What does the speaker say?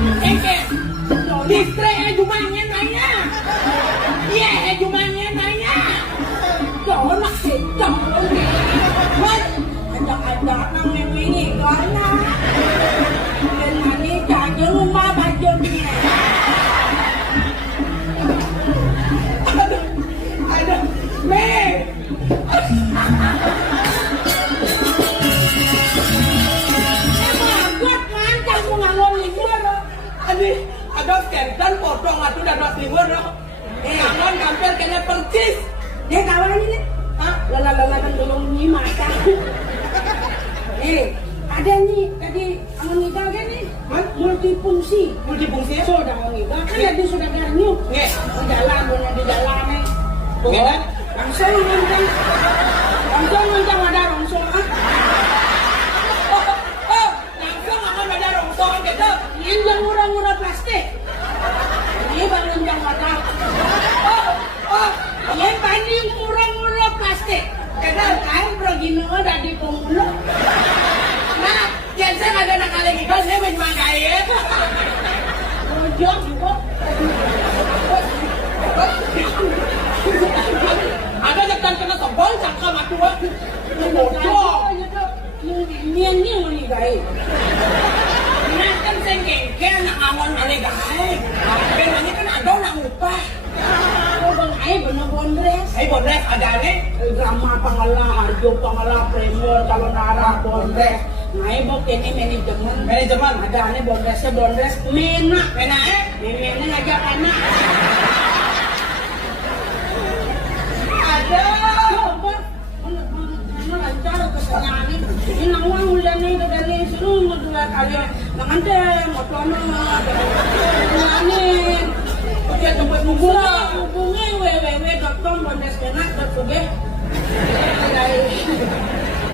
Eke, distre jumanya nanya. Iya, jumanya nanya. Kau nak hitam lagi. What? Ada nang ini karena. Dan ini jaga rumah baju ni. Ada, Mei. Ada skerdan potong atau dados liwur kawan kampir kena percis kawan ini hah lala kan belum nyimak ada nih tadi kamu nikah kan nih multifungsi sudah mau nikah kan tadi sudah ganyu jalan punya di jalan nih langsung ada langsung yang murah-murah plastik ini bangun yang wadah yang paling murah-murah plastik kadang kain bergino ada di pengguna nah yang saya ada nak lagi kan saya menjual kain ujung juga ada jatuh kena sobol cakap aku ujung ini ini kain kan sengkengkel nak ngawon ale gae. Ben ini kan ada nak upah. Oh bang ai bener bondres. Ai bondres ada ne drama pangala harjo pangala premier kalau nara bondres. Nai bok ini manajemen ada ne bondresnya bondres mena mena aja kana. Ada lancar kesenangan ini nawang ulan itu dari seluruh dua kali nanti motornya ini dia tempat hubungi www.com.bondres.net.ug